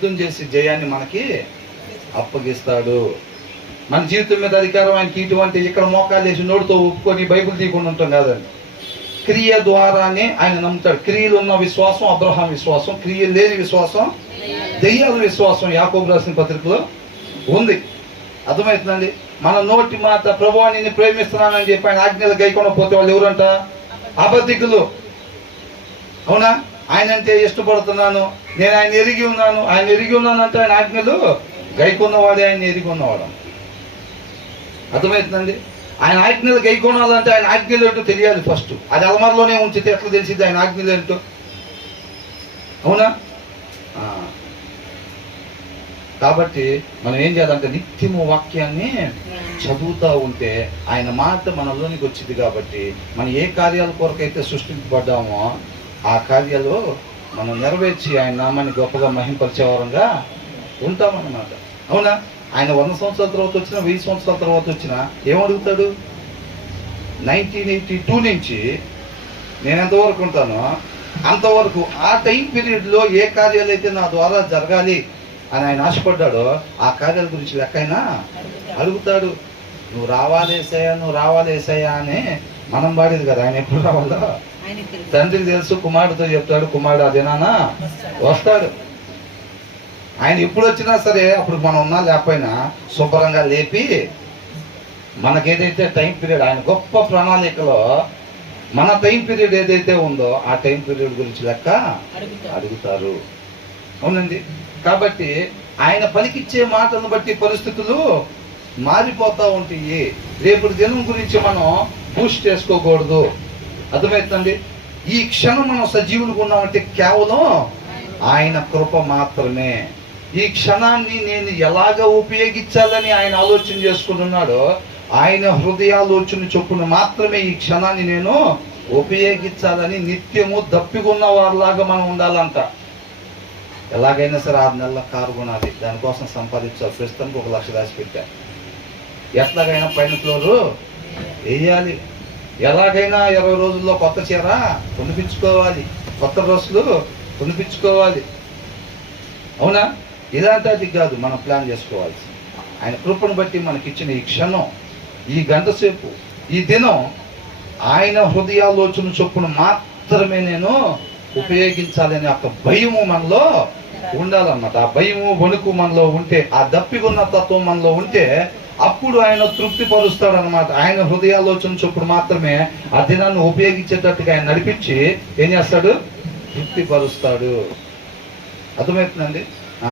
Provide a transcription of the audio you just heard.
యుద్ధం చేసి జయాన్ని మనకి అప్పగిస్తాడు. మన జీవితం మీద అధికారం ఆయనకి ఇటువంటి ఇక్కడ మోకాలు వేసి నోటితో ఒప్పుకొని బైబిల్ తీయకుండా ఉంటాం కాదండి. క్రియ ద్వారానే ఆయన నమ్ముతాడు. క్రియలు ఉన్న విశ్వాసం అబ్రహాం విశ్వాసం, క్రియలు లేని విశ్వాసం దెయ్యాల విశ్వాసం యాకోబు రాసిన పత్రికలో ఉంది. అర్థమవుతుందండి. మన నోటి మాట ప్రభువా నిన్ను ప్రేమిస్తున్నానని చెప్పి ఆయన ఆజ్ఞలు గైకొనకపోతే వాళ్ళు ఎవరంట? అబద్ధికులు. అవునా? ఆయన అంటే ఇష్టపడుతున్నాను, నేను ఆయన ఎరిగి ఉన్నాను, ఆయన ఎరిగి ఉన్నాను అంటే ఆయన ఆజ్ఞలు గైకొన్నవాడే ఆయన ఎరిగి ఉన్నవాడు. అర్థమవుతుందండి. ఆయన ఆజ్ఞలు గైకొనాలంటే ఆయన ఆజ్ఞలు ఏంటో తెలియాలి ఫస్ట్. అది అలమార్లోనే ఉంచితే ఎట్లా తెలిసింది ఆయన ఆజ్ఞలు ఏంటో? అవునా? కాబట్టి మనం ఏం చేయాలంటే నిత్యము వాక్యాన్ని చదువుతూ ఉంటే ఆయన మాట మనలోనికి వచ్చింది. కాబట్టి మనం ఏ కార్యాల కొరకైతే సృష్టించబడ్డామో ఆ కార్యాలు మనం నెరవేర్చి ఆయన నామాన్ని గొప్పగా మహింపరిచేవారంగా ఉంటామన్నమాట. అవునా? ఆయన 100 సంవత్సరాల తర్వాత వచ్చినా 1000 సంవత్సరాల తర్వాత వచ్చినా ఏమడుగుతాడు? 1982 నుంచి నేను ఎంతవరకు ఉంటానో అంతవరకు ఆ టైం పీరియడ్లో ఏ కార్యాలు అయితే నా ద్వారా జరగాలి అని ఆయన ఆశపడ్డాడో ఆ కార్యాల గురించి లెక్కైనా అడుగుతాడు. నువ్వు రావాలేసయ్యా, నువ్వు రావాలేసయ్యా అని మనం పాడేది కదా. ఆయన ఎప్పుడు రావాలో తండ్రికి తెలుసు. కుమారుడితో చెప్తాడు, కుమారుడు అదేనా వస్తాడు. ఆయన ఎప్పుడు వచ్చినా సరే అప్పుడు మనం ఉన్నా లేకపోయినా శుభ్రంగా లేపి మనకేదైతే టైం పీరియడ్ ఆయన గొప్ప ప్రణాళికలో మన టైం పీరియడ్ ఏదైతే ఉందో ఆ టైం పీరియడ్ గురించి లెక్క అడుగుతారు. అవునండి. కాబట్టి ఆయన పలికిచ్చే మాటలను బట్టి పరిస్థితులు మారిపోతూ ఉంటాయి. రేపు దినం గురించి మనం బూస్ట్ చేసుకోకూడదు. అర్థమవుతుందండి. ఈ క్షణం మనం సజీవులుగా ఉన్నామంటే కేవలం ఆయన కృప మాత్రమే. ఈ క్షణాన్ని నేను ఎలాగ ఉపయోగించాలని ఆయన ఆలోచన చేసుకుని ఉన్నాడో ఆయన హృదయాలోచన చొప్పున మాత్రమే ఈ క్షణాన్ని నేను ఉపయోగించాలని నిత్యము దప్పికున్న వారిలాగా మనం ఉండాలంట. ఎలాగైనా సరే 6 నెలల కారు కొనాలి, దానికోసం సంపాదించాలి. ప్రస్తుతానికి 1 లక్ష రాసి పెట్టా. ఎట్లాగైనా పైన ఫ్లోరు వేయాలి. ఎలాగైనా 20 రోజుల్లో కొత్త చీర కొనిపించుకోవాలి, కొత్త డ్రెస్సులు కొనిపించుకోవాలి. అవునా? ఇలాంటిది కాదు మనం ప్లాన్ చేసుకోవాల్సి. ఆయన కృపను బట్టి మనకిచ్చిన ఈ క్షణం, ఈ గంట సేపు, ఈ దినం ఆయన హృదయాలోచన చొప్పున మాత్రమే నేను ఉపయోగించాలనే ఒక భయము మనలో ఉండాలన్నమాట. ఆ భయము వణుకు మనలో ఉంటే, ఆ దప్పికున్న తత్వం మనలో ఉంటే అప్పుడు ఆయన తృప్తి పరుస్తాడు అనమాట. ఆయన హృదయాలోచన చొప్పుడు మాత్రమే ఆ దినాన్ని ఉపయోగించేటట్టుగా ఆయన నడిపించి ఏం చేస్తాడు? తృప్తి పరుస్తాడు. అర్థమవుతుందండి.